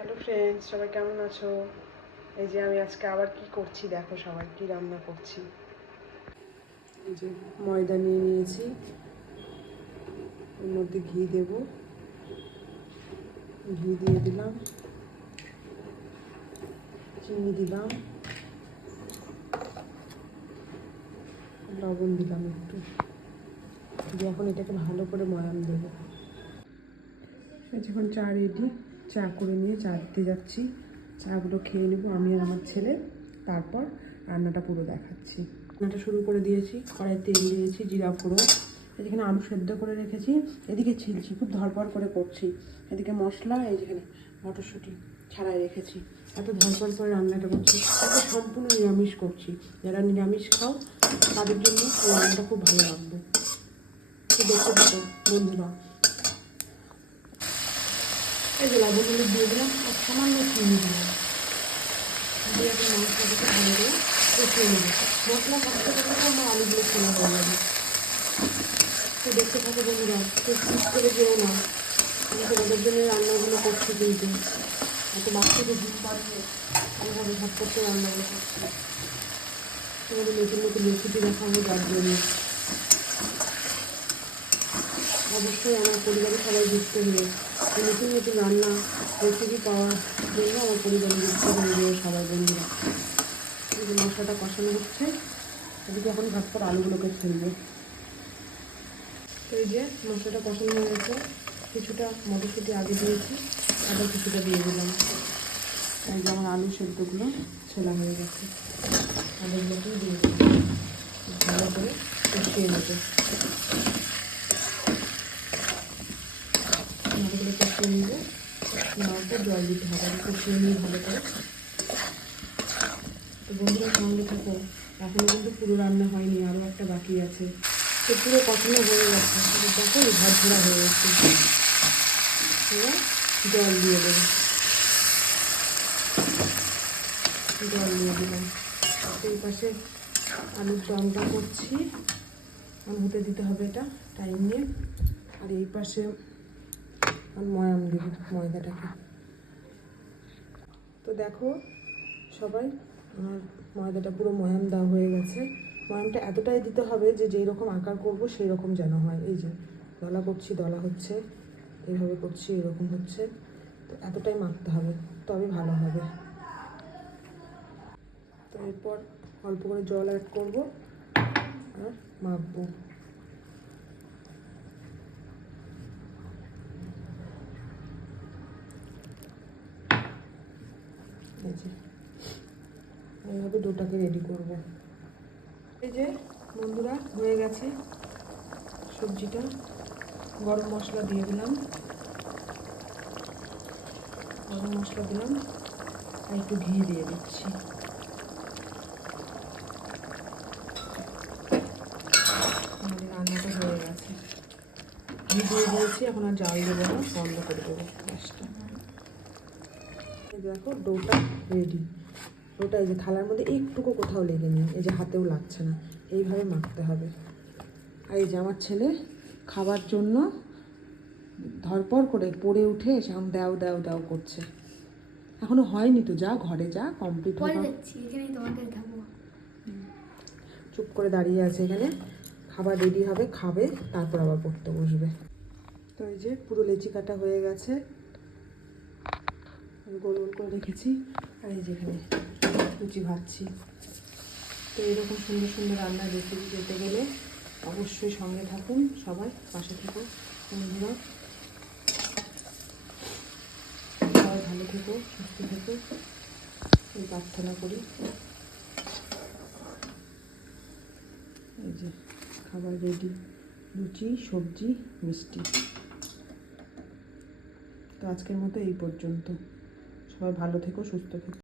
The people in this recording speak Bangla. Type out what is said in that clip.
হ্যালো ফ্রেন্ডস, সবাই কেমন আছো? এই যে আমি আজকে আবার কি করছি দেখো, সবাই কি রান্না করছি। এই যে ময়দা নিয়ে নিয়েছি, এর মধ্যে ঘি দেব, ঘি দিয়ে দিলাম, চিনি দিলাম, লবণ দিলাম একটু দিয়ে এখন এটাকে ভালো করে ময়াম দেবো। যখন চা রেডি, চা করে নিয়ে চা দিতে যাচ্ছি। চাগুলো খেয়ে নেবো আমি আর আমার ছেলে, তারপর রান্নাটা পুরো দেখাচ্ছি। রান্নাটা শুরু করে দিয়েছি, কড়াই তেল দিয়েছি, জিরা ফোড়ন, যেখানে আলু সেদ্ধ করে রেখেছি এদিকে ছিলছি, খুব ধরপড় করে করছি। এদিকে মশলা, এই যেখানে মটরশুঁটি ছাড়াই রেখেছি, এত ধরপড় করে রান্নাটা করছি। এটা সম্পূর্ণ নিরামিষ করছি, যারা নিরামিষ খাও তাদের জন্য এই রান্নাটা খুব ভালো লাগবে। তো দেখতে থাকো বন্ধুরা। এই যে লবণ হলুদ দিয়ে দিলাম আর সামান্য চিনি দিলাম, দিয়ে এখন মশলাটাকে ভালো করে কষিয়ে নেব। মশলা কষতে কষতে আমার আলুগুলো ছোলা হয়ে যাবে। তো দেখতে থাকো বন্ধুরা, তো স্কিপ করে যেও না, আমি তোমাদের জন্য রান্নাগুলো করছি। কিন্তু এত বাচ্চাকে ঘুম পাড়িয়ে এইভাবে ভাত করতে রান্নাগুলো করছি। তোমাদের নতুন নতুন রেসিপি দেখাবো, যার জন্য অবশ্যই আমার পরিবারের সবাই যুক্ত হয়ে নতুন নতুন রান্না রেসিপি পাওয়ার জন্য আমার পরিবারে যুক্ত হয়ে গিয়ে সবাই বন্ধুরা। এই মশলাটা কষানো হচ্ছে, এদিকে এখন ভাত করে আলুগুলোকে ফেলবে। তো এই যে মশলাটা কষানো হয়ে গেছে, কিছুটা মটরশুঁটি আগে দিয়েছি, আবার কিছুটা দিয়ে দিলাম। এই যে আমার আলু সেদ্ধগুলো ছোলা হয়ে গেছে, আলুগুলোকেও দিয়ে দিলাম, ভালো করে কষিয়ে নেবে। আলুগুলো কষিয়ে নেবে, নেওয়ার পর জল দিতে হবে, কষিয়ে নিয়ে ভালো করে। তো বন্ধুরা সঙ্গে থাকো, এখনও কিন্তু পুরো রান্না হয়নি, আরও একটা বাকি আছে। তো পুরো কষানো হয়ে গেছে, দেখো ঝাড় ঝোড়া হয়ে গেছে। এবার জল দিয়ে দেবো, জল দিয়ে দিলাম। এই পাশে আলুর দমটা করছি, হতে দিতে হবে এটা টাইম নিয়ে। আর এই পাশে ময়াম দিব ময়দাটাকে। তো দেখো সবাই, আমার ময়দাটা পুরো ময়াম দেওয়া হয়ে গেছে। ময়ামটা এতটাই দিতে হবে যে যেই রকম আকার করবো সেই রকম যেন হয়। এই যে দলা করছি, দলা হচ্ছে, এইভাবে করছি, এরকম হচ্ছে। তো এতটাই মাখতে হবে, তবে ভালো হবে। তো এরপর অল্প করে জল অ্যাড করবো আর মাখবো। এই যে এইভাবে ডোটাকে রেডি করবো। এই যে বন্ধুরা হয়ে গেছে সবজিটা। গরম মশলা দিয়ে দিলাম, গরম মশলা দিলাম আর একটু ঘি দিয়ে দিচ্ছি। আমাদের রান্নাটা হয়ে গেছে, ঘি দিয়ে দিয়েছি, এখন আর জাল দেবো না, বন্ধ করে দেবো গ্যাসটা। দেখো ডোটা রেডি। ডোটা এই যে থালার মধ্যে একটুকু কোথাও লেগে নেই, এই যে হাতেও লাগছে না, এইভাবে মাখতে হবে। আর এই যে আমার ছেলে খাবার জন্য ধরপড় করে পড়ে উঠে এসে এখন দাও দাও দাও করছে। এখনো হয়নি তো, যা ঘরে যা, কমপ্লিট হবে। চুপ করে দাঁড়িয়ে আছে এখানে, খাবার রেডি হবে, খাবে, তারপর আবার পড়তে বসবে। তো এই যে পুরো লেচি কাটা হয়ে গেছে, গোল গোল করে রেখেছি। আর এই যেখানে লুচি ভাজছি। তো এরকম সুন্দর সুন্দর রান্নার রেসিপি পেতে গেলে অবশ্যই সঙ্গে থাকুন, সবাই পাশে থাকুন বন্ধুরা। সবাই ভালো থেকো, সুস্থ থেকো, এই প্রার্থনা করি। এই যে খাবার রেডি, লুচি, সবজি, মিষ্টি। তো আজকের মতো এই পর্যন্ত, সবাই ভালো থেকো, সুস্থ থেকো।